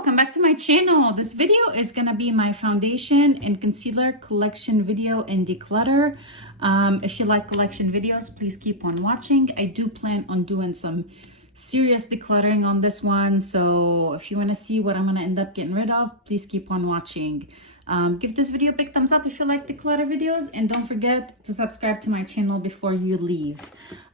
welcome back to my channel. This video is gonna be my foundation and concealer collection video and declutter. If you like collection videos, please keep on watching. I do plan on doing some serious decluttering on this one, so if you want to see what I'm gonna end up getting rid of, please keep on watching. Give this video a big thumbs up if you like declutter videos, and don't forget to subscribe to my channel before you leave.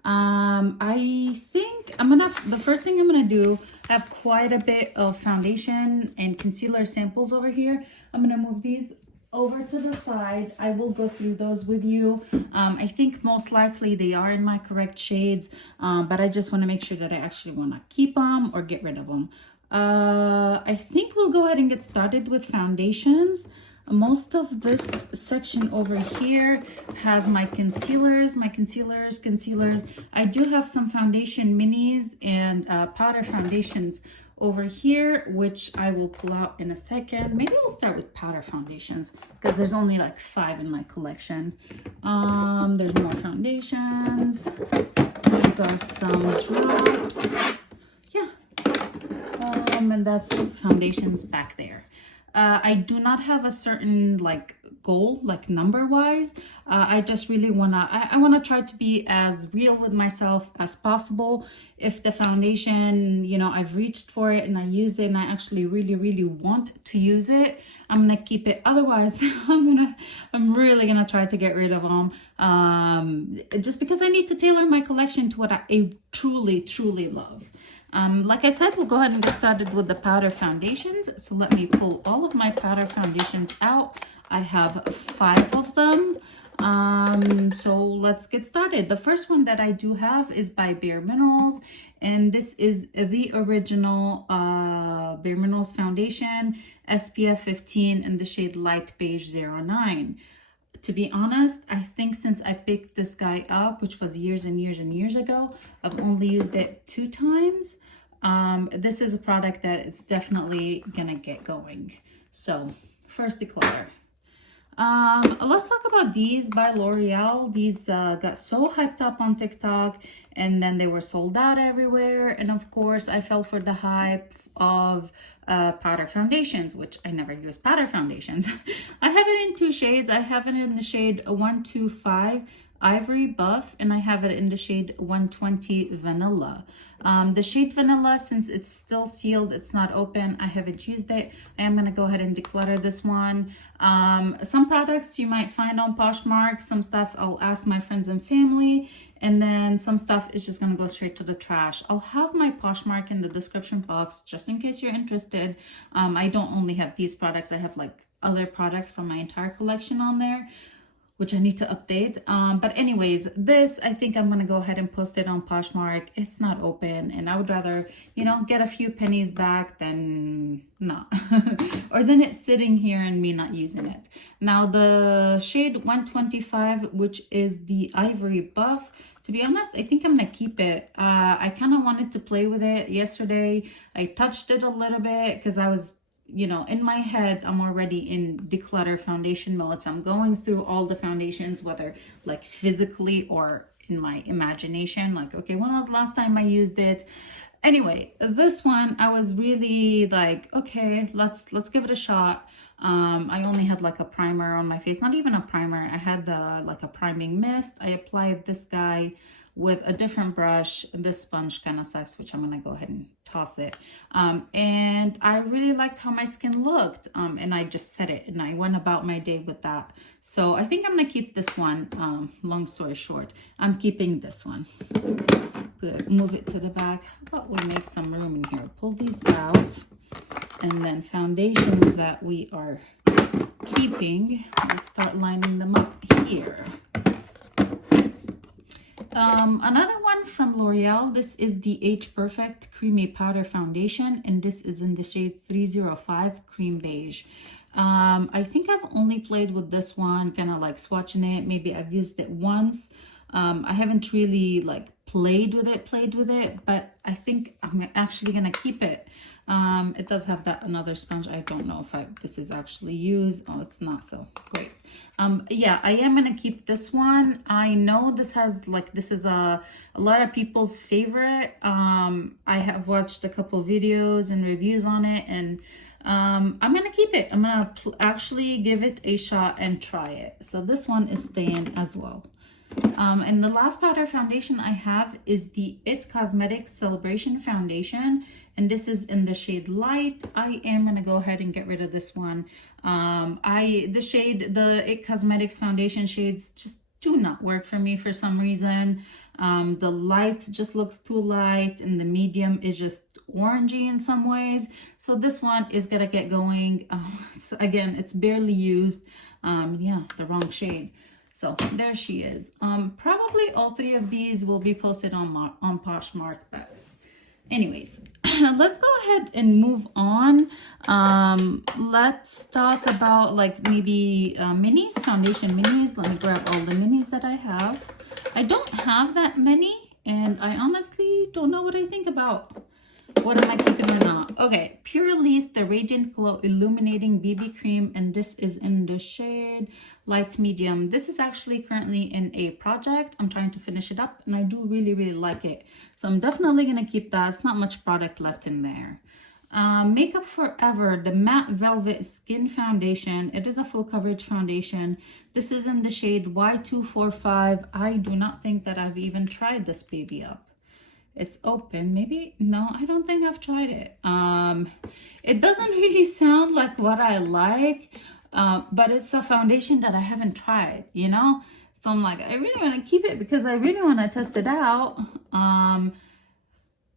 I think the first thing I'm gonna do, I have quite a bit of foundation and concealer samples over here. I'm gonna move these over to the side. I will go through those with you. I think most likely they are in my correct shades, but I just want to make sure that I actually want to keep them or get rid of them. I think we'll go ahead and get started with foundations. Most of this section over here has my concealers, concealers. I do have some foundation minis and powder foundations over here, which I will pull out in a second. Maybe we'll start with powder foundations because there's only like 5 in my collection. There's more foundations. These are some drops. Yeah. And that's foundations back there. I do not have a certain goal, number wise. I just really I wanna try to be as real with myself as possible. If the foundation, I've reached for it and I use it and I actually really want to use it, I'm gonna keep it. Otherwise, I'm really gonna try to get rid of them. Just because I need to tailor my collection to what I truly love. Like I said, we'll go ahead and get started with the powder foundations. So let me pull all of my powder foundations out. I have 5 of them. So let's get started. The first one that I do have is by Bare Minerals, and this is the original Bare Minerals foundation, SPF 15 in the shade Light Beige 09. To be honest, I think since I picked this guy up, which was years and years ago, I've only used it 2 times. This is a product that it's definitely gonna get going. So first declutter. Let's talk about these by L'Oreal. These got so hyped up on TikTok, and then they were sold out everywhere. And of course, I fell for the hype of powder foundations, which I never use powder foundations. I have it in 2 shades. I have it in the shade 125 Ivory Buff, and I have it in the shade 120 Vanilla. The shade Vanilla, since it's still sealed, it's not open, I haven't used it. I am going to go ahead and declutter this one. Some products you might find on Poshmark, some stuff I'll ask my friends and family, and then some stuff is just going to go straight to the trash. I'll have my Poshmark in the description box just in case you're interested. I don't only have these products, I have other products from my entire collection on there, which I need to update. But anyways, this, I think I'm gonna go ahead and post it on Poshmark. It's not open, and I would rather, get a few pennies back than not. Or than it sitting here and me not using it. Now the shade 125, which is the Ivory Buff, to be honest, I think I'm gonna keep it. I kind of wanted to play with it yesterday. I touched it a little bit because I was, in my head, I'm already in declutter foundation mode. So I'm going through all the foundations, whether physically or in my imagination. Okay, when was the last time I used it? Anyway, this one, I was really okay, let's give it a shot. I only had a primer on my face, not even a primer. I had a priming mist. I applied this guy with a different brush. This sponge kind of sucks, which I'm gonna go ahead and toss it. And I really liked how my skin looked, and I just set it and I went about my day with that. So I think I'm gonna keep this one. Long story short, I'm keeping this one. Good. Move it to the back. I thought we'd make some room in here. Pull these out, and then foundations that we are keeping, let's start lining them up here. Another one from L'Oreal. This is the Age Perfect Creamy Powder Foundation, and this is in the shade 305 Cream Beige. I think I've only played with this one, kind of swatching it. Maybe I've used it once. I haven't really played with it, but I think I'm actually gonna keep it. It does have that another sponge. I don't know if this is actually used. Oh, it's not, so great. Yeah, I am gonna keep this one. I know this has like, this is a lot of people's favorite. I have watched a couple videos and reviews on it, and I'm gonna keep it. I'm gonna actually give it a shot and try it. So this one is staying as well. And the last powder foundation I have is the It Cosmetics Celebration Foundation, and this is in the shade Light. I am gonna go ahead and get rid of this one. The It Cosmetics foundation shades just do not work for me for some reason. The light just looks too light, and the medium is just orangey in some ways. So this one is gonna get going. It's barely used. Yeah, the wrong shade. So there she is. Probably all three of these will be posted on Poshmark, but anyways, let's go ahead and move on. Let's talk about like maybe minis, foundation minis. Let me grab all the minis that I have. I don't have that many, and I honestly don't know what I think about what am I keeping or not. Okay, Pure Elise, the Radiant Glow Illuminating BB Cream, and this is in the shade Light Medium. This is actually currently in a project. I'm trying to finish it up, and I do really, really like it. So I'm definitely going to keep that. It's not much product left in there. Makeup Forever, the Matte Velvet Skin Foundation. It is a full coverage foundation. This is in the shade Y245. I do not think that I've even tried this baby up. It's open. Maybe, no, I don't think I've tried it. It doesn't really sound like what I like, but it's a foundation that I haven't tried, you know? So I'm like, I really want to keep it because I really want to test it out.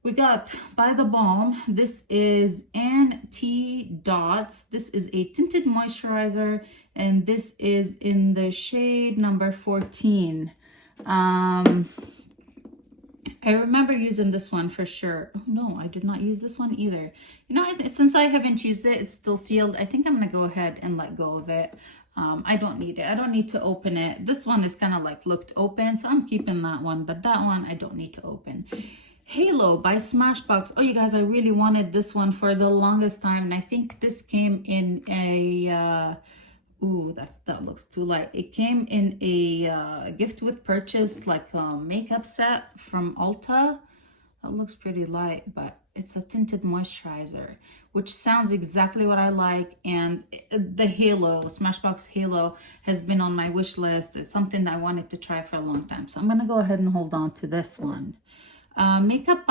We got By the Balm. This is Anti Dots. This is a tinted moisturizer, and this is in the shade number 14. I remember using this one for sure. Oh, no, I did not use this one either. You know, since I haven't used it, it's still sealed. I think I'm going to go ahead and let go of it. I don't need it. I don't need to open it. This one is kind of like looked open, so I'm keeping that one. But that one, I don't need to open. Halo by Smashbox. Oh, you guys, I really wanted this one for the longest time. And I think this came in a... ooh, that looks too light. It came in a gift with purchase, like a makeup set from Ulta. That looks pretty light, but it's a tinted moisturizer, which sounds exactly what I like. And the Halo, Smashbox Halo, has been on my wish list. It's something that I wanted to try for a long time. So I'm going to go ahead and hold on to this one. Makeup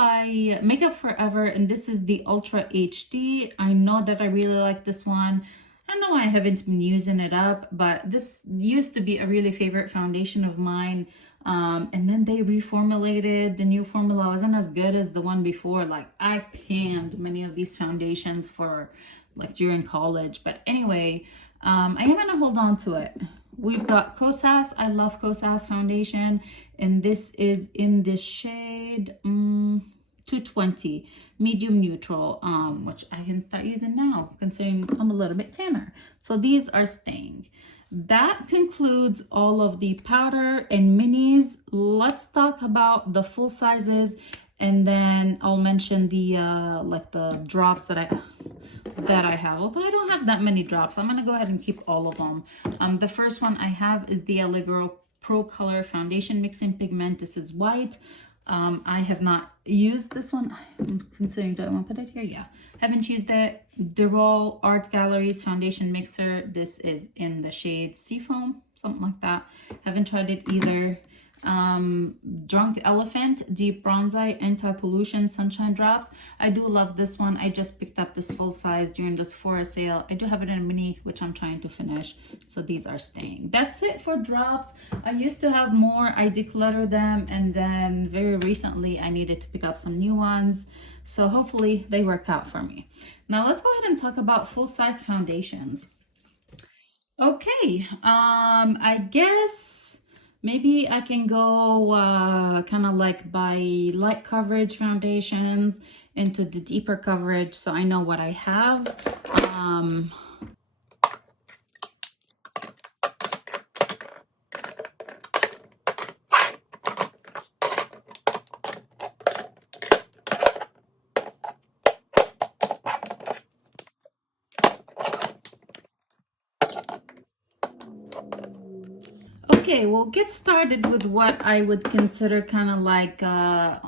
Forever, and this is the Ultra HD. I know that I really like this one. I don't know why I haven't been using it up, but this used to be a really favorite foundation of mine. And then they reformulated. The new formula wasn't as good as the one before. Like, I panned many of these foundations for like during college. But anyway, I am gonna hold on to it. We've got Kosas. I love Kosas foundation, and this is in the shade 220 medium neutral, which I can start using now considering I'm a little bit tanner. So these are staying. That concludes all of the powder and minis. Let's talk about the full sizes, and then I'll mention the like the drops that I have. Although I don't have that many drops, I'm gonna go ahead and keep all of them. The first one I have is the Allegro Pro Color Foundation Mixing Pigment. This is white. I have not used this one. I'm considering, do I want to put it here? Yeah, haven't used it. Derol Art Galleries Foundation Mixer. This is in the shade Seafoam, something like that. Haven't tried it either. Drunk Elephant Deep Bronzite Anti-Pollution Sunshine Drops. I do love this one. I just picked up this full size during this Sephora sale. I do have it in a mini, which I'm trying to finish. So these are staying. That's it for drops. I used to have more. I decluttered them, and then very recently I needed to pick up some new ones. So hopefully they work out for me. Now let's go ahead and talk about full-size foundations. Okay, I guess maybe I can go kind of like by light coverage foundations into the deeper coverage, so I know what I have. Okay, we'll get started with what I would consider kind of like a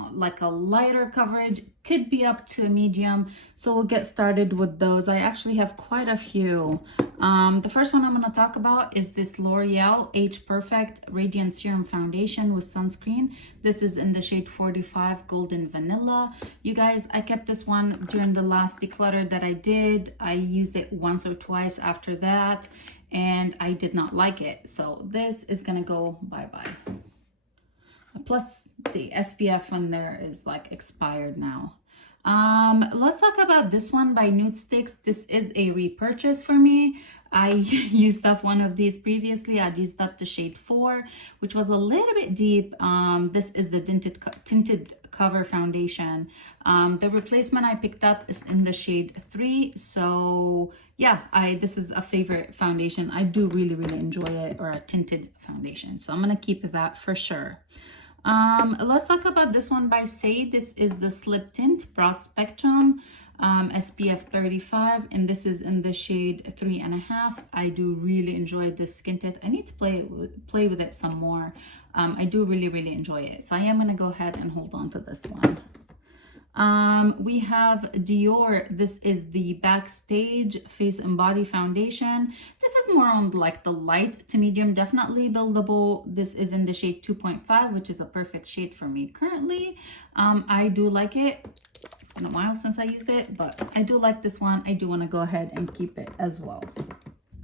lighter coverage. Could be up to a medium. So we'll get started with those. I actually have quite a few. The first one I'm going to talk about is this L'Oreal Age Perfect Radiant Serum Foundation with sunscreen. This is in the shade 45 Golden Vanilla. You guys, I kept this one during the last declutter that I did. I used it once or twice after that, and I did not like it. So this is gonna go bye-bye. Plus the SPF on there is like expired now. Let's talk about this one by Nude Sticks. This is a repurchase for me. I used up one of these previously. I'd used up the shade 4, which was a little bit deep. This is the tinted cover foundation. The replacement I picked up is in the shade 3. So yeah, this is a favorite foundation. I do really enjoy it, or a tinted foundation. So I'm gonna keep that for sure. Let's talk about this one by Say. This is the Slip Tint Broad Spectrum SPF 35, and this is in the shade 3.5. I do really enjoy this skin tint. I need to play with it some more. I do really enjoy it. So I am gonna go ahead and hold on to this one. We have Dior. This is the Backstage Face and Body Foundation. This is more on like the light to medium, definitely buildable. This is in the shade 2.5, which is a perfect shade for me currently. I do like it. It's been a while since I used it, but I do like this one. I do want to go ahead and keep it as well.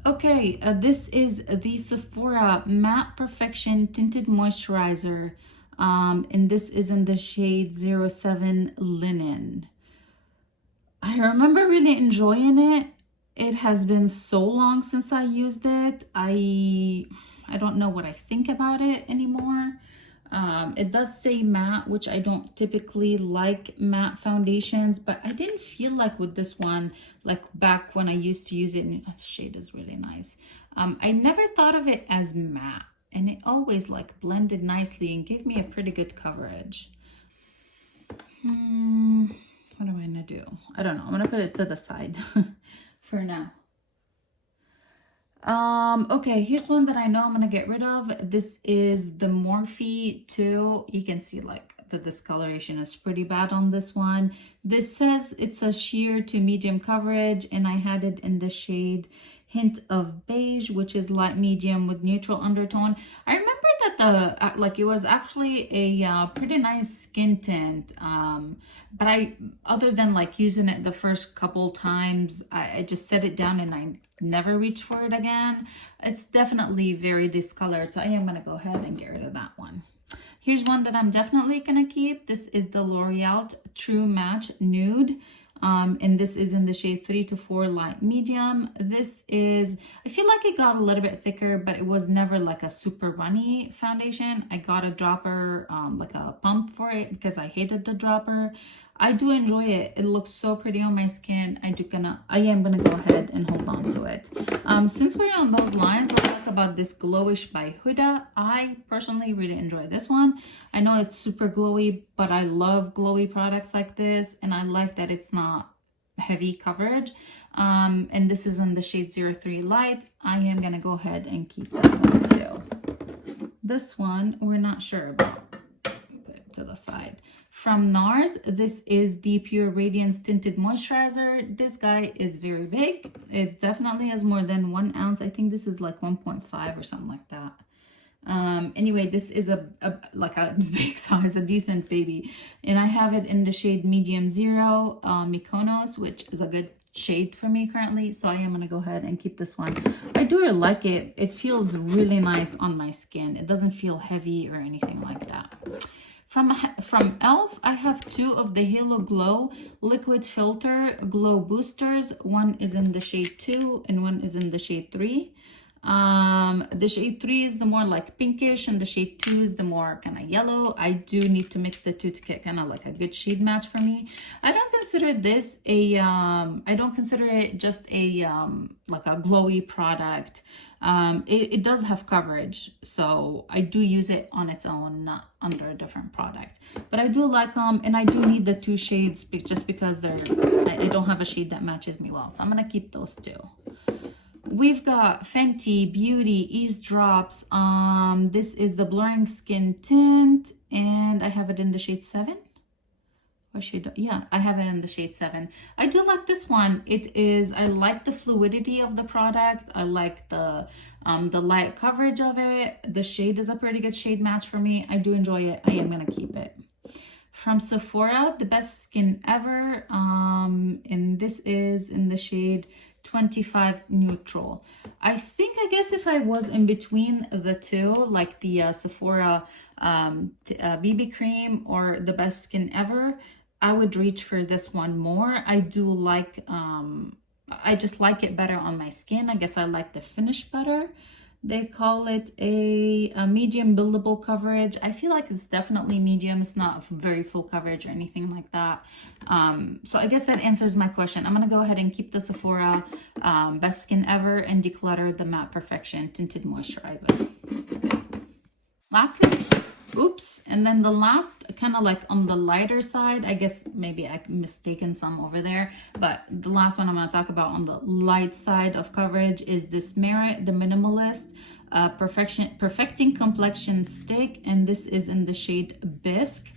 Okay, this is the Sephora Matte Perfection Tinted Moisturizer. And this is in the shade 07 Linen. I remember really enjoying it. It has been so long since I used it. I don't know what I think about it anymore. It does say matte, which I don't typically like matte foundations, but I didn't feel like with this one, like back when I used to use it, and that shade is really nice. I never thought of it as matte, and it always like blended nicely and gave me a pretty good coverage. What am I gonna do? I don't know. I'm gonna put it to the side for now. Okay, here's one that I know I'm gonna get rid of. This is the Morphe 2. You can see like the discoloration is pretty bad on this one. This says it's a sheer to medium coverage, and I had it in the shade Hint of Beige, which is light medium with neutral undertone. I remember that it was actually a pretty nice skin tint, but other than like using it the first couple times, I just set it down and I never reached for it again. It's definitely very discolored, so I am gonna go ahead and get rid of that one. Here's one that I'm definitely gonna keep. This is the L'Oreal True Match Nude. And this is in the shade 3 to 4 light medium. This is, I feel like it got a little bit thicker, but it was never like a super runny foundation. I got a dropper, like a pump for it, because I hated the dropper. I do enjoy it. It looks so pretty on my skin. I am gonna go ahead and hold on to it. Since we're on those lines, let's talk about this Glowish by Huda. I personally really enjoy this one. I know it's super glowy, but I love glowy products like this, and I like that it's not heavy coverage. And this is in the shade 03 Light. I am gonna go ahead and keep that one too. This one, we're not sure about. Put it to the side. From NARS, this is the Pure Radiance Tinted Moisturizer. This guy is very big. It definitely has more than 1 ounce. I think this is like 1.5 or something like that. Anyway, this is like a big size, a decent baby. And I have it in the shade Medium 0 Mykonos, which is a good shade for me currently. So I am going to go ahead and keep this one. I do really like it. It feels really nice on my skin. It doesn't feel heavy or anything like that. From e.l.f., I have 2 of the Halo Glow Liquid Filter Glow Boosters. One is in the shade 2 and one is in the shade 3. The shade 3 is the more like pinkish, and the shade 2 is the more kind of yellow. I do need to mix the two to get kind of like a good shade match for me. I don't consider this I don't consider it just a like a glowy product. It does have coverage, so I do use it on its own, not under a different product. But I do like them, and I do need the 2 shades just because I don't have a shade that matches me well. So I'm gonna keep those 2. We've got Fenty Beauty Ease Drops. This is the Blurring Skin Tint, and I have it in the shade 7. Or shade, yeah, I have it in the shade 7. I do like this one. I like the fluidity of the product. I like the light coverage of it. The shade is a pretty good shade match for me. I do enjoy it. I am gonna keep it. From Sephora, the Best Skin Ever, and this is in the shade 25 Neutral. I guess if I was in between the two, like the Sephora BB cream or the Best Skin Ever, I would reach for this one more. I do like, I just like it better on my skin. I guess I like the finish better. They call it a medium buildable coverage. I feel like it's definitely medium. It's not very full coverage or anything like that. So I guess that answers my question. I'm going to go ahead and keep the Sephora Best Skin Ever and declutter the Matte Perfection Tinted Moisturizer. Lastly, oops, and then the last, kind of like on the lighter side, I guess maybe I've mistaken some over there, but the last one I'm going to talk about on the light side of coverage is this Merit, the Minimalist Perfecting Complexion Stick, and this is in the shade Bisque.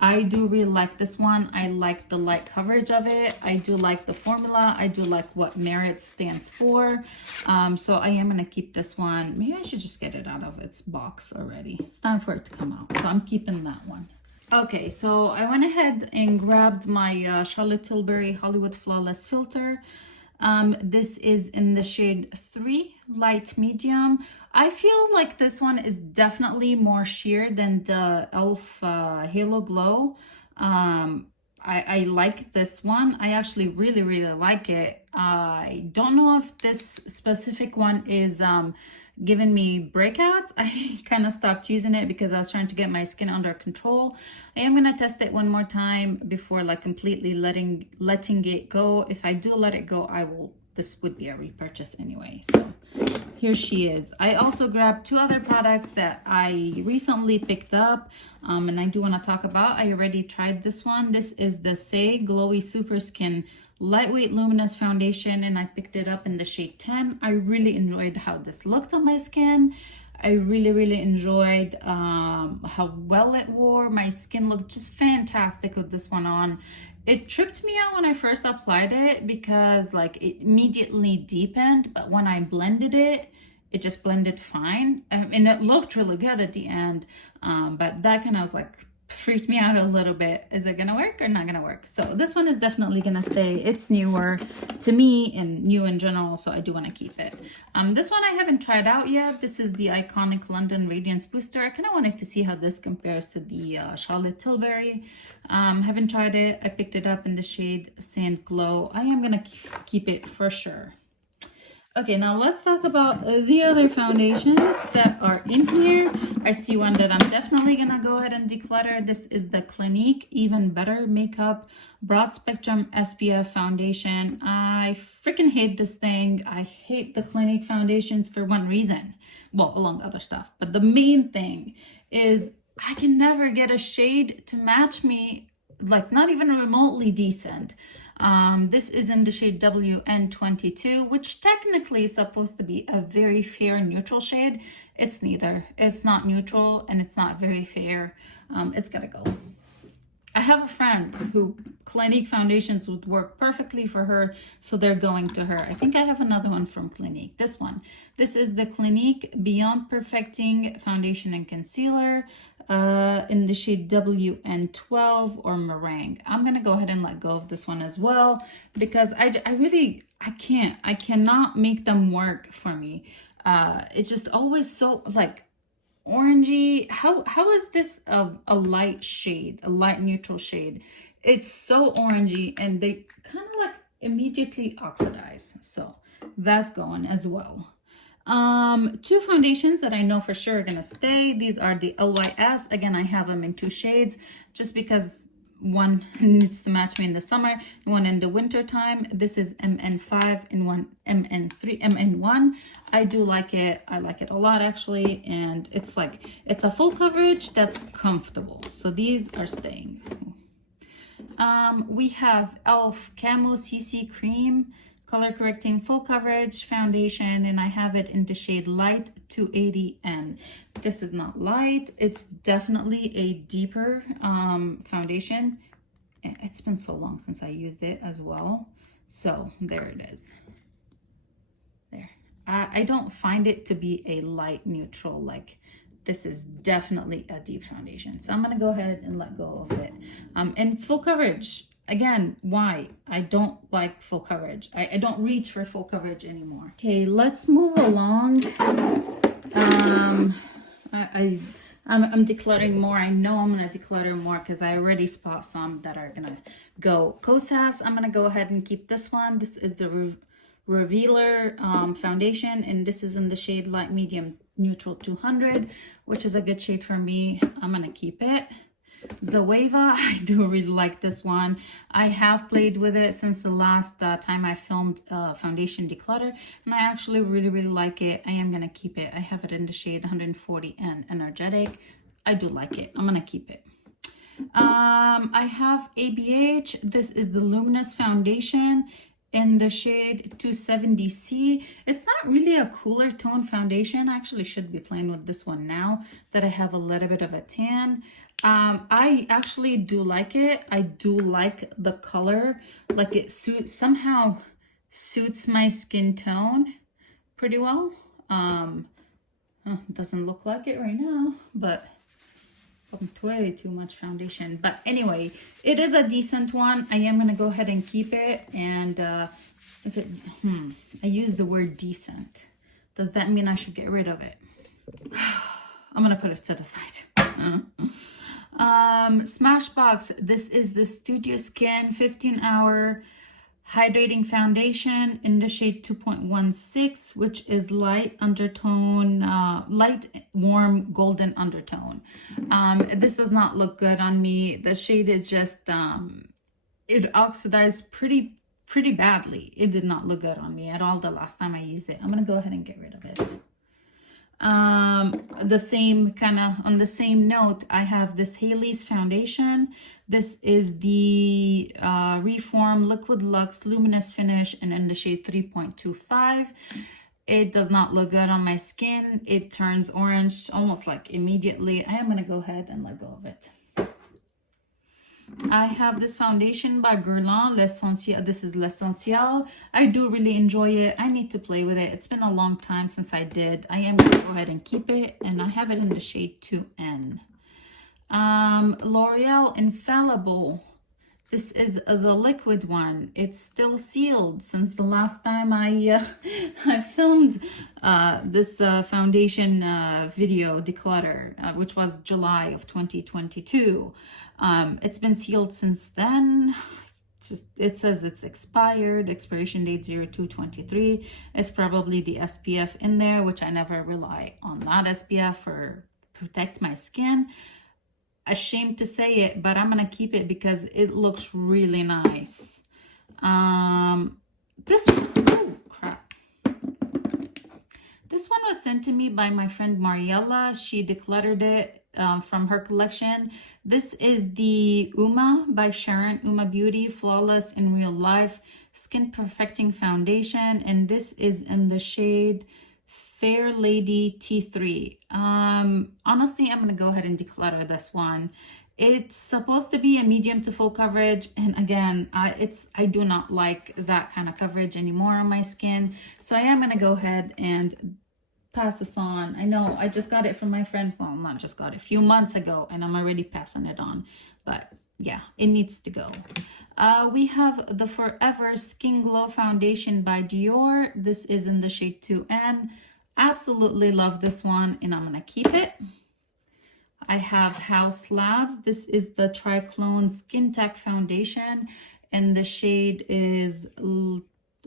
I do really like this one. I like the light coverage of it. I do like the formula. I do like what Merit stands for. So I am going to keep this one. Maybe I should just get it out of its box already. It's time for it to come out. So I'm keeping that one. Okay, so I went ahead and grabbed my Charlotte Tilbury Hollywood Flawless Filter. This is in the shade 3, light medium. I feel like this one is definitely more sheer than the e.l.f. Halo Glow. I like this one. I actually really, really like it. I don't know if this specific one is giving me breakouts. I kind of stopped using it because I was trying to get my skin under control. I am going to test it one more time before like completely letting it go. If I do let it go, this would be a repurchase anyway. So here she is. I also grabbed 2 other products that I recently picked up, and I do want to talk about. I already tried this one. This is the Say Glowy Super Skin Lightweight Luminous Foundation, and I picked it up in the shade 10. I really enjoyed how this looked on my skin. I really, really enjoyed how well it wore. My skin looked just fantastic with this one on. It tripped me out when I first applied it because like it immediately deepened, but when I blended it, it just blended fine. And it looked really good at the end, but that kind of was like freaked me out a little bit. Is it gonna work or not gonna work? So this one is definitely gonna stay. It's newer to me and new in general, so I do want to keep it. This one I haven't tried out yet. This is the Iconic London Radiance Booster. I kind of wanted to see how this compares to the Charlotte Tilbury. Haven't tried it. I picked it up in the shade Sand Glow. I am gonna keep it for sure. Okay, now let's talk about the other foundations that are in here. I see one that I'm definitely gonna go ahead and declutter. This is the Clinique Even Better Makeup Broad Spectrum SPF Foundation. I freaking hate this thing. I hate the Clinique foundations for one reason. Well, along other stuff. But the main thing is I can never get a shade to match me, like not even remotely decent. This is in the shade WN22, which technically is supposed to be a very fair neutral shade. It's neither. It's not neutral and it's not very fair. It's gotta go. I have a friend who Clinique foundations would work perfectly for her, so they're going to her. I think I have another one from Clinique. This one. This is the Clinique Beyond Perfecting Foundation and Concealer in the shade WN12 or Meringue. I'm going to go ahead and let go of this one as well because I cannot make them work for me. It's just always so like orangey. How is this a light shade, a light neutral shade? It's so orangey and they kind of like immediately oxidize. So that's going as well. 2 foundations that I know for sure are gonna stay. These are the LYS. Again, I have them in 2 shades just because one needs to match me in the summer, one in the winter time. This is MN5 and one MN1. I do like it. I like it a lot actually, and it's like it's a full coverage that's comfortable. So these are staying. We have e.l.f. Camo CC Cream color correcting full coverage foundation, and I have it in the shade light 280N. This is not light, it's definitely a deeper foundation. It's been so long since I used it as well, so there it is. There. I don't find it to be a light neutral. Like, this is definitely a deep foundation, so I'm gonna go ahead and let go of it. And it's full coverage. Again, why? I don't like full coverage. I don't reach for full coverage anymore. Okay, let's move along. I'm decluttering more. I know I'm gonna declutter more because I already spot some that are gonna go. Kosas, I'm gonna go ahead and keep this one. This is the Revealer foundation, and this is in the shade light medium neutral 200, which is a good shade for me. I'm gonna keep it. Zoeva, I do really like this one. I have played with it since the last time I filmed foundation declutter, and I actually really like it. I am gonna keep it. I have it in the shade 140 and energetic. I do like it. I'm gonna keep it. I have ABH. This is the luminous foundation in the shade 270C. It's not really a cooler tone foundation. I actually should be playing with this one now that I have a little bit of a tan. I actually do like it. I do like the color. Like, it somehow suits my skin tone pretty well. Doesn't look like it right now, but way too much foundation. But anyway, it is a decent one. I am gonna go ahead and keep it. And is it I use the word decent. Does that mean I should get rid of it? I'm gonna put it to the side. Smashbox, this is the Studio Skin 15-hour hydrating foundation in the shade 2.16, which is light undertone, light warm golden undertone. This does not look good on me. The shade is just it oxidized pretty badly. It did not look good on me at all the last time I used it. I'm gonna go ahead and get rid of it. The same kind of on the same note, I have this Haley's foundation. This is the Reform Liquid Luxe Luminous Finish, and in the shade 3.25. It does not look good on my skin. It turns orange almost like immediately. I am going to go ahead and let go of it. I have this foundation by Guerlain, L'Essentiel. This is L'Essentiel. I do really enjoy it. I need to play with it. It's been a long time since I did. I am going to go ahead and keep it, and I have it in the shade 2N. L'Oreal Infallible. This is the liquid one. It's still sealed since the last time I filmed this foundation video declutter, which was July of 2022. It's been sealed since then. It says it's expired, expiration date 02/23. It's probably the SPF in there, which I never rely on that SPF for protect my skin. Ashamed to say it, but I'm gonna keep it because it looks really nice. This one was sent to me by my friend Mariella. She decluttered it from her collection. This is the Uma by Sharon, Uma Beauty Flawless in Real Life Skin Perfecting Foundation, and this is in the shade Fair Lady T3. Honestly, I'm gonna go ahead and declutter this one. It's supposed to be a medium to full coverage, and again, I do not like that kind of coverage anymore on my skin, so I am gonna go ahead and pass this on. I know I just got it from my friend, well, not just got it, a few months ago, and I'm already passing it on, but yeah, it needs to go. We have the Forever Skin Glow Foundation by Dior. This is in the shade 2N. Absolutely love this one, and I'm gonna keep it. I have House Labs. This is the Triclone Skin Tech Foundation, and the shade is,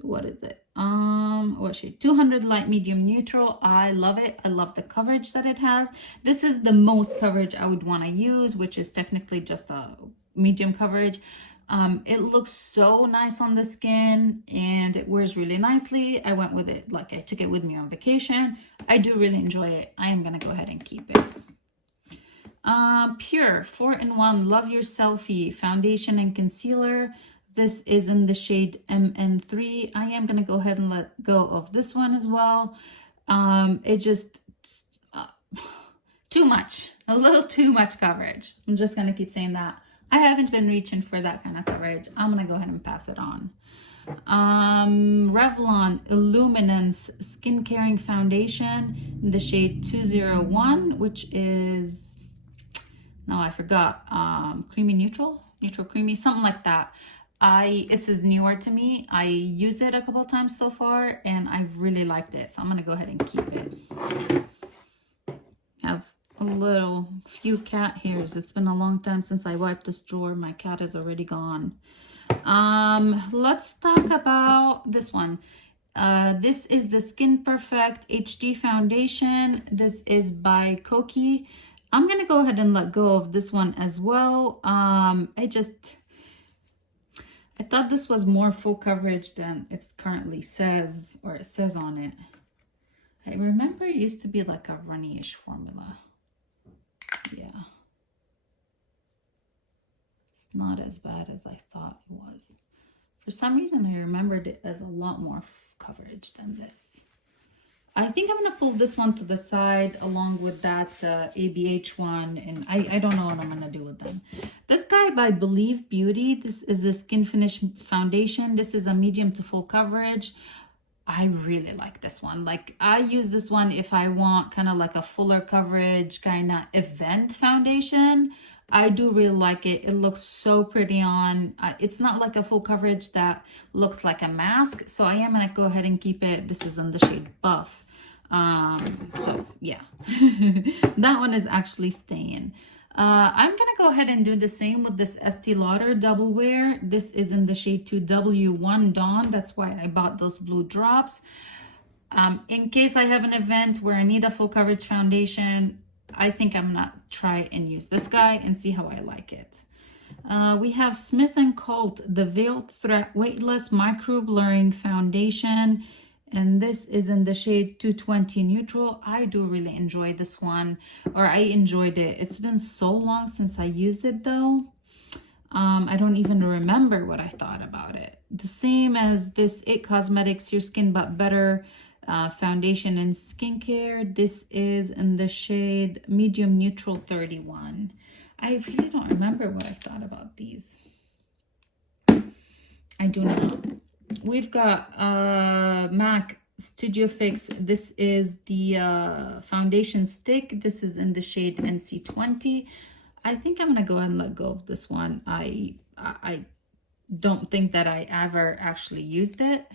what is it? What shade? 200 Light Medium Neutral. I love it. I love the coverage that it has. This is the most coverage I would want to use, which is technically just a medium coverage. It looks so nice on the skin, and it wears really nicely. I went with it, like I took it with me on vacation. I do really enjoy it. I am gonna go ahead and keep it. Pure 4-in-1 Love Your Selfie Foundation and Concealer. This is in the shade MN3. I am gonna go ahead and let go of this one as well. It just too much, a little too much coverage. I'm just gonna keep saying that. I haven't been reaching for that kind of coverage. I'm gonna go ahead and pass it on. Revlon Illuminance Skin Caring Foundation in the shade 201, which is, no, I forgot, creamy neutral creamy, something like that. This is newer to me. I used it a couple of times so far and I've really liked it, so I'm gonna go ahead and keep it. Have a few cat hairs. It's been a long time since I wiped this drawer. My cat is already gone. Let's talk about this one. This is the Skin Perfect HD foundation. This is by Koki. I'm gonna go ahead and let go of this one as well. I thought this was more full coverage than it currently says, or it says on it. I remember it used to be like a runny-ish formula. Yeah. It's not as bad as I thought it was. For some reason, I remembered it as a lot more coverage than this. I think I'm going to pull this one to the side along with that ABH one. And I don't know what I'm going to do with them. This guy by Believe Beauty. This is the Skin Finish Foundation. This is a medium to full coverage. I really like this one. Like, I use this one if I want kind of like a fuller coverage kind of event foundation. I do really like it. It looks so pretty on. It's not like a full coverage that looks like a mask. So I am going to go ahead and keep it. This is in the shade Buff. So yeah, that one is actually staying. I'm going to go ahead and do the same with this Estee Lauder Double Wear. This is in the shade 2W1 Dawn. That's why I bought those blue drops. In case I have an event where I need a full coverage foundation, I think I'm gonna try and use this guy and see how I like it. We have Smith & Colt, the Veiled Threat Weightless Micro Blurring Foundation. And this is in the shade 220 Neutral. I do really enjoy this one, or I enjoyed it. It's been so long since I used it though. I don't even remember what I thought about it. The same as this It Cosmetics Your Skin But Better foundation and skincare. This is in the shade Medium Neutral 31. I really don't remember what I thought about these. I do not. We've got MAC Studio Fix. This is the foundation stick. This is in the shade NC20. I think I'm gonna go ahead and let go of this one. I don't think that I ever actually used it.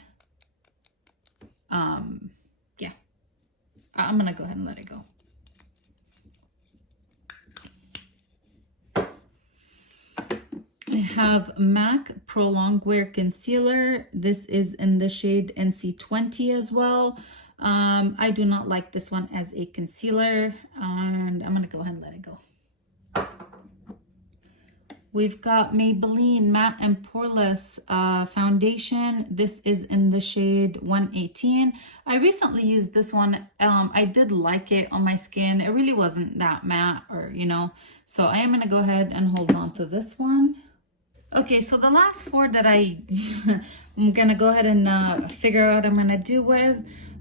Yeah, I'm gonna go ahead and let it go. I have MAC Prolong Wear Concealer. This is in the shade NC20 as well. I do not like this one as a concealer, and I'm gonna go ahead and let it go. We've got Maybelline Matte and Poreless foundation. This is in the shade 118. I recently used this one. I did like it on my skin. It really wasn't that matte, or so I am gonna go ahead and hold on to this one. Okay, so the last four that I'm gonna go ahead and figure out what I'm gonna do with.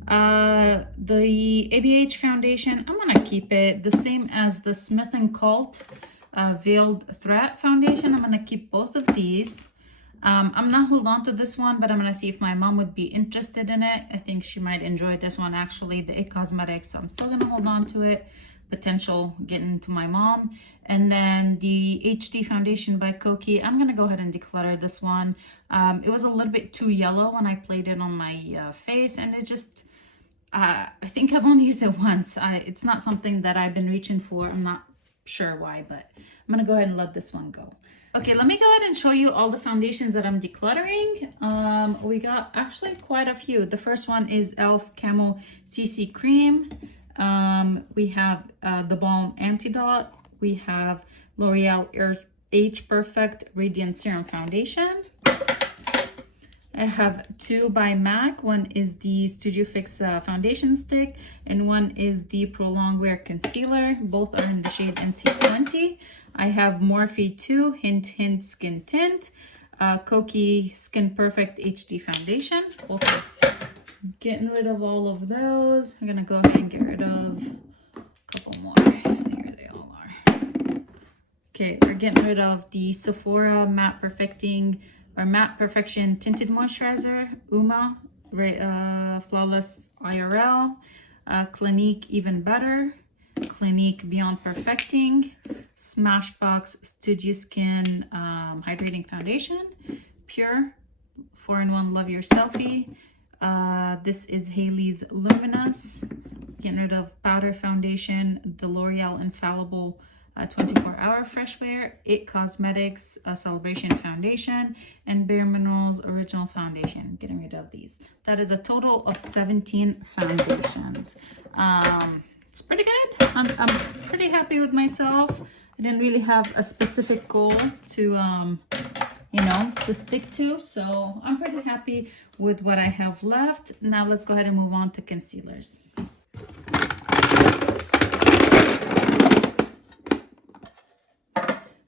The ABH foundation, I'm gonna keep it. The same as the Smith & Colt Veiled Threat foundation. I'm gonna keep both of these. I'm not hold on to this one, but I'm gonna see if my mom would be interested in it. I think she might enjoy this one actually, the It Cosmetics. So I'm still gonna hold on to it. Potential getting to my mom. And then the HD foundation by Koki. I'm gonna go ahead and declutter this one. It was a little bit too yellow when I played it on my face, and it just I think I've only used it once. It's not something that I've been reaching for. I'm not sure why, but I'm gonna go ahead and let this one go. Okay, let me go ahead and show you all the foundations that I'm decluttering. We got actually quite a few. The first one is e.l.f. Camo CC Cream. We have the Balm Antidote. We have L'Oreal Age Perfect Radiant Serum Foundation. I have two by MAC. One is the Studio Fix foundation stick, and one is the Prolong Wear Concealer. Both are in the shade NC20. I have Morphe 2 Hint Hint Skin Tint. Kokie Skin Perfect HD Foundation. Okay. Getting rid of all of those. We're gonna go ahead and get rid of a couple more. Here they all are. Okay, we're getting rid of the Sephora Matte Perfection Tinted Moisturizer, Uma, Flawless IRL, Clinique Even Better, Clinique Beyond Perfecting, Smashbox Studio Skin Hydrating Foundation, Pure 4-in-1 Love Your Selfie. This is Hailey's Luminous. Getting rid of Powder Foundation, the L'Oreal Infallible 24-hour Fresh Wear, It Cosmetics Celebration Foundation, and Bare Minerals Original Foundation. Getting rid of these. That is a total of 17 foundations. It's pretty good. I'm pretty happy with myself. I didn't really have a specific goal to to stick to, so I'm pretty happy with what I have left. Now let's go ahead and move on to concealers.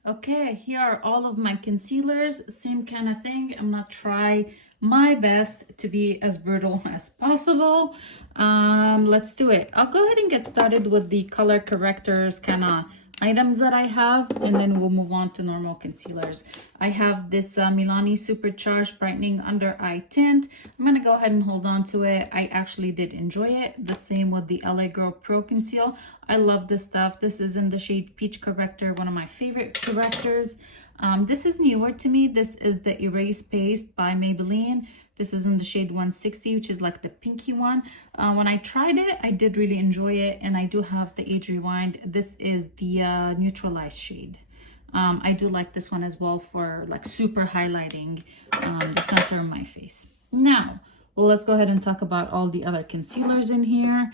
Okay, here are all of my concealers. Same kind of thing. I'm gonna try my best to be as brutal as possible. Let's do it. I'll go ahead and get started with the color correctors kind of items that I have, and then we'll move on to normal concealers. I have this Milani Supercharged Brightening Under Eye Tint. I'm gonna go ahead and hold on to it. I actually did enjoy it. The same with the LA Girl Pro Conceal. I love this stuff. This is in the shade Peach Corrector, one of my favorite correctors. This is newer to me. This is the Erase Paste by Maybelline. This is in the shade 160, which is like the pinky one. When I tried it, I did really enjoy it, and I do have the Age Rewind. This is the Neutralized shade. I do like this one as well for like super highlighting the center of my face. Now, well, let's go ahead and talk about all the other concealers in here.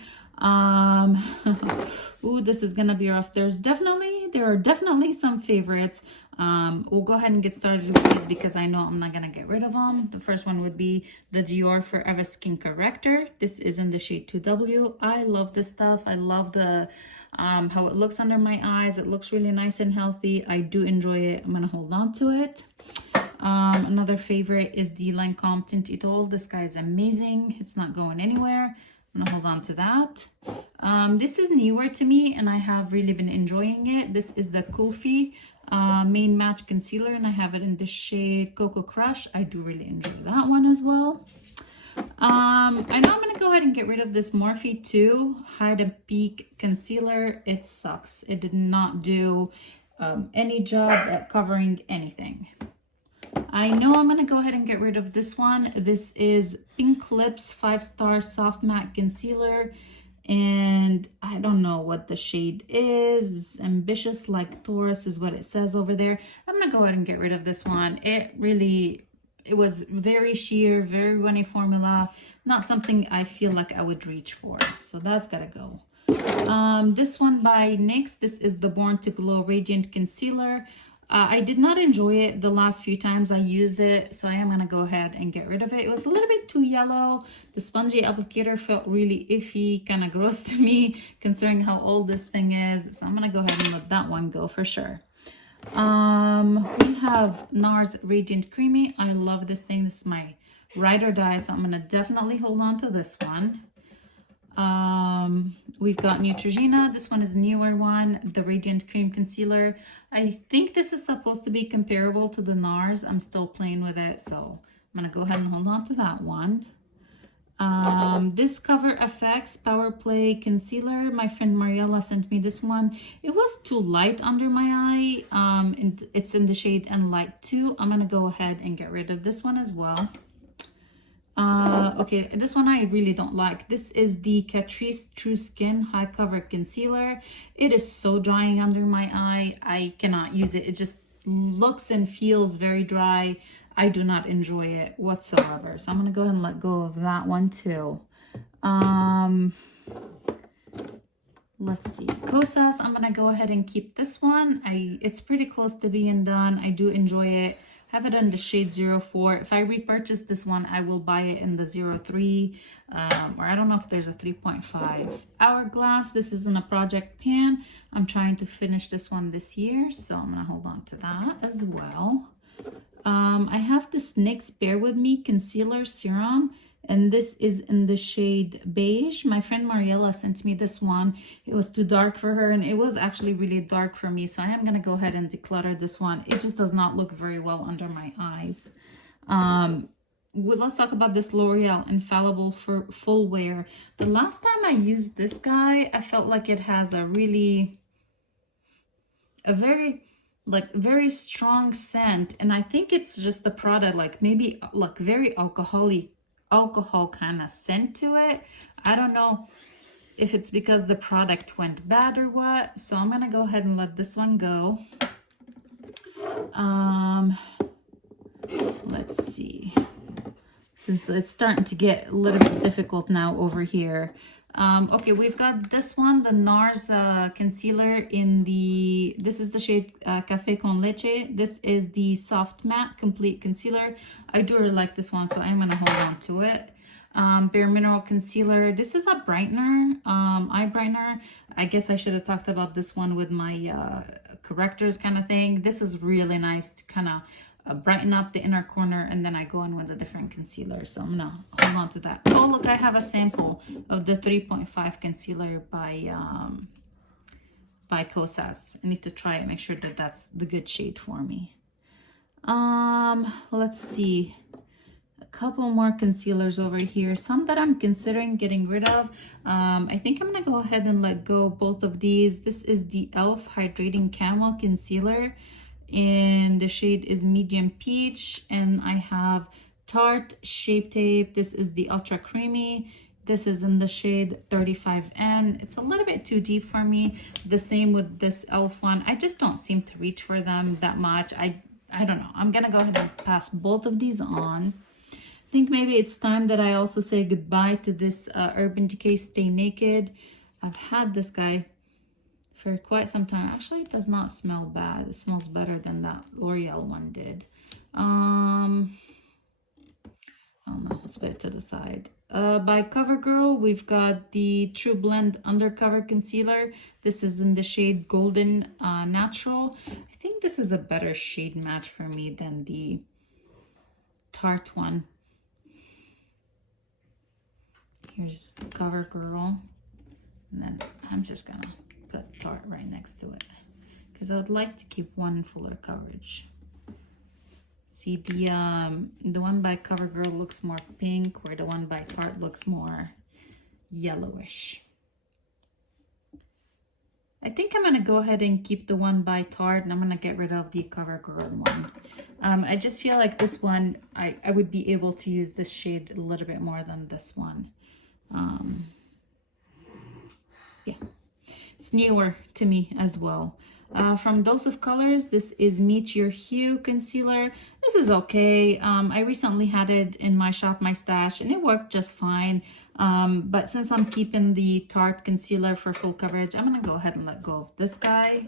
Ooh, this is gonna be rough. There are definitely some favorites. We'll go ahead and get started with these because I know I'm not gonna get rid of them. The first one would be the Dior Forever Skin Corrector. This is in the shade 2W. I love this stuff. I love the how it looks under my eyes. It looks really nice and healthy. I do enjoy it. I'm gonna hold on to it. Another favorite is the Lancome Tint Idole. This guy is amazing. It's not going anywhere. I'm gonna hold on to that. This is newer to me, and I have really been enjoying it. This is the Kulfi Main Match Concealer, and I have it in the shade Cocoa Crush. I do really enjoy that one as well. I know I'm gonna go ahead and get rid of this Morphe 2 Hide and Peak Concealer. It sucks. It did not do any job at covering anything. I know I'm gonna go ahead and get rid of this one. This is Pink Lips 5-Star Soft Matte Concealer, and I don't know what the shade is. Ambitious Like Taurus is what it says over there. I'm gonna go ahead and get rid of this one. It was very sheer, very runny formula, not something I feel like I would reach for, so that's gotta go. This one by NYX, this is the Born to Glow Radiant Concealer. I did not enjoy it the last few times I used it, so I am going to go ahead and get rid of it. It was a little bit too yellow. The spongy applicator felt really iffy, kind of gross to me, considering how old this thing is. So I'm going to go ahead and let that one go for sure. We have NARS Radiant Creamy. I love this thing. This is my ride or die, so I'm going to definitely hold on to this one. We've got Neutrogena. This one is a newer one, the Radiant Cream Concealer. I think this is supposed to be comparable to the NARS. I'm still playing with it, so I'm gonna go ahead and hold on to that one. This Cover FX Power Play Concealer. My friend Mariella sent me this one. It was too light under my eye. And it's in the shade Light 2. I'm gonna go ahead and get rid of this one as well. Okay, this one I really don't like. This is the Catrice True Skin High Cover Concealer. It is so drying under my eye. I cannot use it. It just looks and feels very dry. I do not enjoy it whatsoever. So I'm going to go ahead and let go of that one too. Let's see. Kosas, I'm going to go ahead and keep this one. It's pretty close to being done. I do enjoy it. Have it in the shade 04. If I repurchase this one, I will buy it in the 03, or I don't know if there's a 3.5. Hourglass, this is in a project pan. I'm trying to finish this one this year, so I'm gonna hold on to that as well. I have this NYX Bear With Me Concealer Serum, and this is in the shade Beige. My friend Mariella sent me this one. It was too dark for her, and it was actually really dark for me, so I am going to go ahead and declutter this one. It just does not look very well under my eyes. Let's talk about this L'Oreal Infallible for Full Wear. The last time I used this guy, I felt like it has a very strong scent, and I think it's just the product, like maybe like very alcohol kind of scent to it. I don't know if it's because the product went bad or what, so I'm gonna go ahead and let this one go. Let's see, since it's starting to get a little bit difficult now over here. Okay, we've got this one, the NARS concealer this is the shade Café con Leche. This is the Soft Matte Complete Concealer. I do really like this one, so I'm going to hold on to it. Bare Mineral Concealer. This is a brightener, eye brightener. I guess I should have talked about this one with my correctors kind of thing. This is really nice to kind of brighten up the inner corner, and then I go in with a different concealer, so I'm gonna hold on to that. Oh, look, I have a sample of the 3.5 concealer by Kosas. I need to try it, make sure that that's the good shade for me. Let's see, a couple more concealers over here, some that I'm considering getting rid of. I think I'm gonna go ahead and let go of both of these. This is the e.l.f. Hydrating Camel Concealer, and the shade is Medium Peach, and I have Tarte Shape Tape. This is the Ultra Creamy. This is in the shade 35N. It's a little bit too deep for me. The same with this e.l.f. one. I just don't seem to reach for them that much. I don't know. I'm gonna go ahead and pass both of these on. I think maybe it's time that I also say goodbye to this Urban Decay Stay Naked. I've had this guy for quite some time. Actually, it does not smell bad. It smells better than that L'Oreal one did. I don't know, let's put it to the side. By CoverGirl, we've got the True Blend Undercover Concealer. This is in the shade Golden Natural. I think this is a better shade match for me than the Tarte one. Here's the CoverGirl, and then I'm just gonna put Tarte right next to it because I would like to keep one fuller coverage. See, the one by CoverGirl looks more pink, where the one by Tarte looks more yellowish. I think I'm gonna go ahead and keep the one by Tarte, and I'm gonna get rid of the CoverGirl one. I just feel like this one, I would be able to use this shade a little bit more than this one. Yeah, it's newer to me as well. From Dose of Colors, this is Meet Your Hue Concealer. This is okay. I recently had it in my Shop My Stash, and it worked just fine. But since I'm keeping the Tarte concealer for full coverage, I'm gonna go ahead and let go of this guy.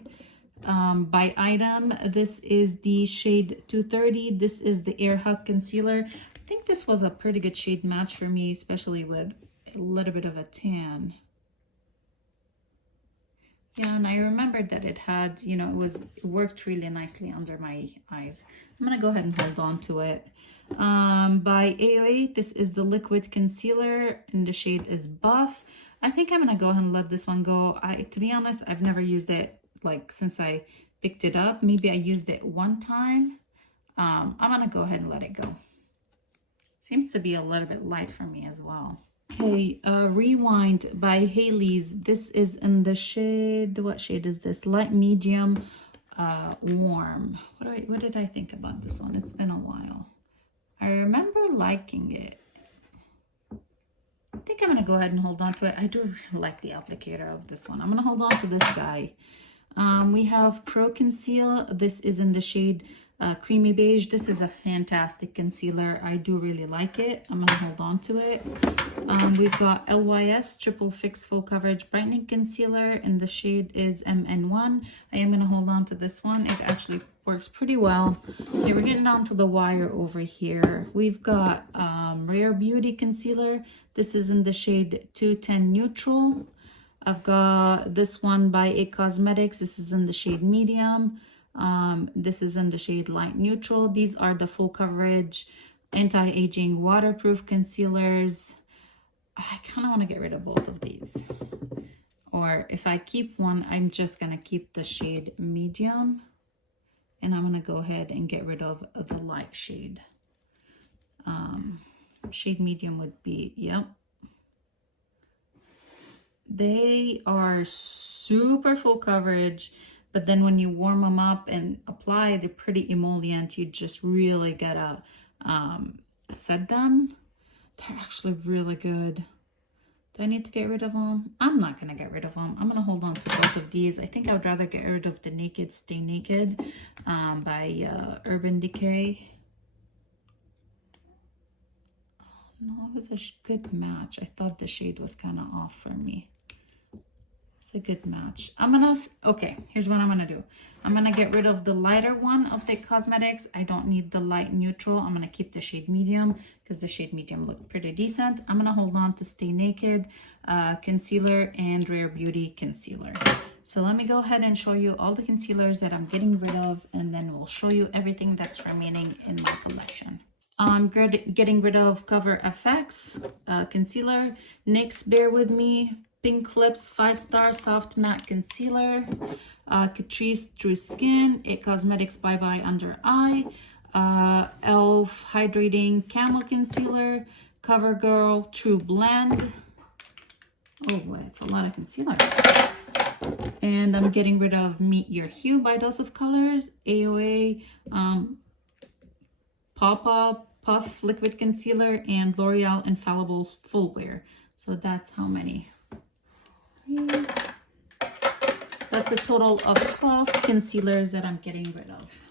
By Item, this is the shade 230. This is the Air Hug Concealer. I think this was a pretty good shade match for me, especially with a little bit of a tan. Yeah, and I remembered that it had, you know, it worked really nicely under my eyes. I'm gonna go ahead and hold on to it. By AOA, this is the Liquid Concealer, and the shade is Buff. I think I'm gonna go ahead and let this one go. To be honest, I've never used it like since I picked it up. Maybe I used it one time. I'm gonna go ahead and let it go. Seems to be a little bit light for me as well. Okay, Rewind by Hailey's. This is in the shade, what shade is this? Light Medium Warm. What did I think about this one? It's been a while. I remember liking it. I think I'm gonna go ahead and hold on to it. I do really like the applicator of this one. I'm gonna hold on to this guy. We have Pro Conceal. This is in the shade Creamy Beige. This is a fantastic concealer. I do really like it. I'm gonna hold on to it. We've got LYS Triple Fix Full Coverage Brightening Concealer, and the shade is MN1. I am gonna hold on to this one. It actually works pretty well. Okay, we're getting down to the wire over here. We've got Rare Beauty Concealer. This is in the shade 210 Neutral. I've got this one by IT Cosmetics. This is in the shade Medium. This is in the shade Light Neutral. These are the full coverage, anti-aging, waterproof concealers. I kind of want to get rid of both of these. Or if I keep one, I'm just going to keep the shade Medium. And I'm going to go ahead and get rid of the light shade. Shade Medium would be, yep. They are super full coverage, but then when you warm them up and apply the pretty emollient, you just really gotta set them. They're actually really good. Do I need to get rid of them? I'm not gonna get rid of them. I'm gonna hold on to both of these. I think I would rather get rid of the Naked Stay Naked by Urban Decay. No, it was a good match. I thought the shade was kind of off for me. It's a good match. Okay, here's what I'm gonna do. I'm gonna get rid of the lighter one of the cosmetics. I don't need the light neutral. I'm gonna keep the shade Medium because the shade Medium looked pretty decent. I'm gonna hold on to Stay Naked concealer and Rare Beauty concealer. So let me go ahead and show you all the concealers that I'm getting rid of, and then we'll show you everything that's remaining in my collection. I'm getting rid of Cover FX concealer, NYX Bear With Me, Pink Lips 5-Star Soft Matte Concealer, Catrice True Skin, IT Cosmetics Bye Bye Under Eye, e.l.f. Hydrating Camel Concealer, CoverGirl True Blend. Oh boy, it's a lot of concealer. And I'm getting rid of Meet Your Hue by Dose of Colors, AOA, Paw Puff Liquid Concealer, and L'Oreal Infallible Full Wear. So that's how many? 3. That's a total of 12 concealers that I'm getting rid of.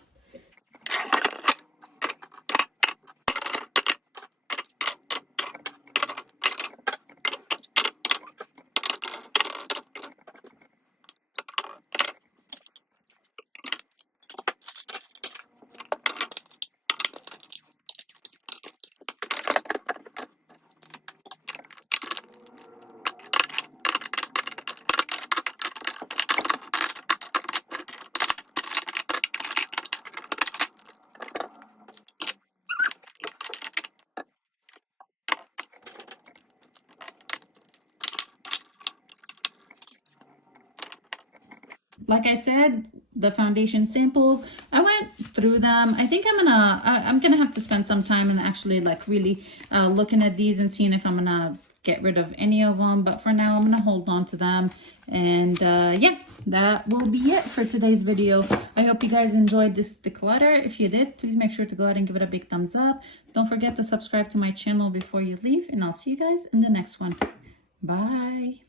Like I said, the foundation samples, I went through them. I think I'm gonna have to spend some time and actually like really looking at these and seeing if I'm gonna get rid of any of them. But for now, I'm gonna hold on to them. And yeah, that will be it for today's video. I hope you guys enjoyed this declutter. If you did, please make sure to go ahead and give it a big thumbs up. Don't forget to subscribe to my channel before you leave, and I'll see you guys in the next one. Bye.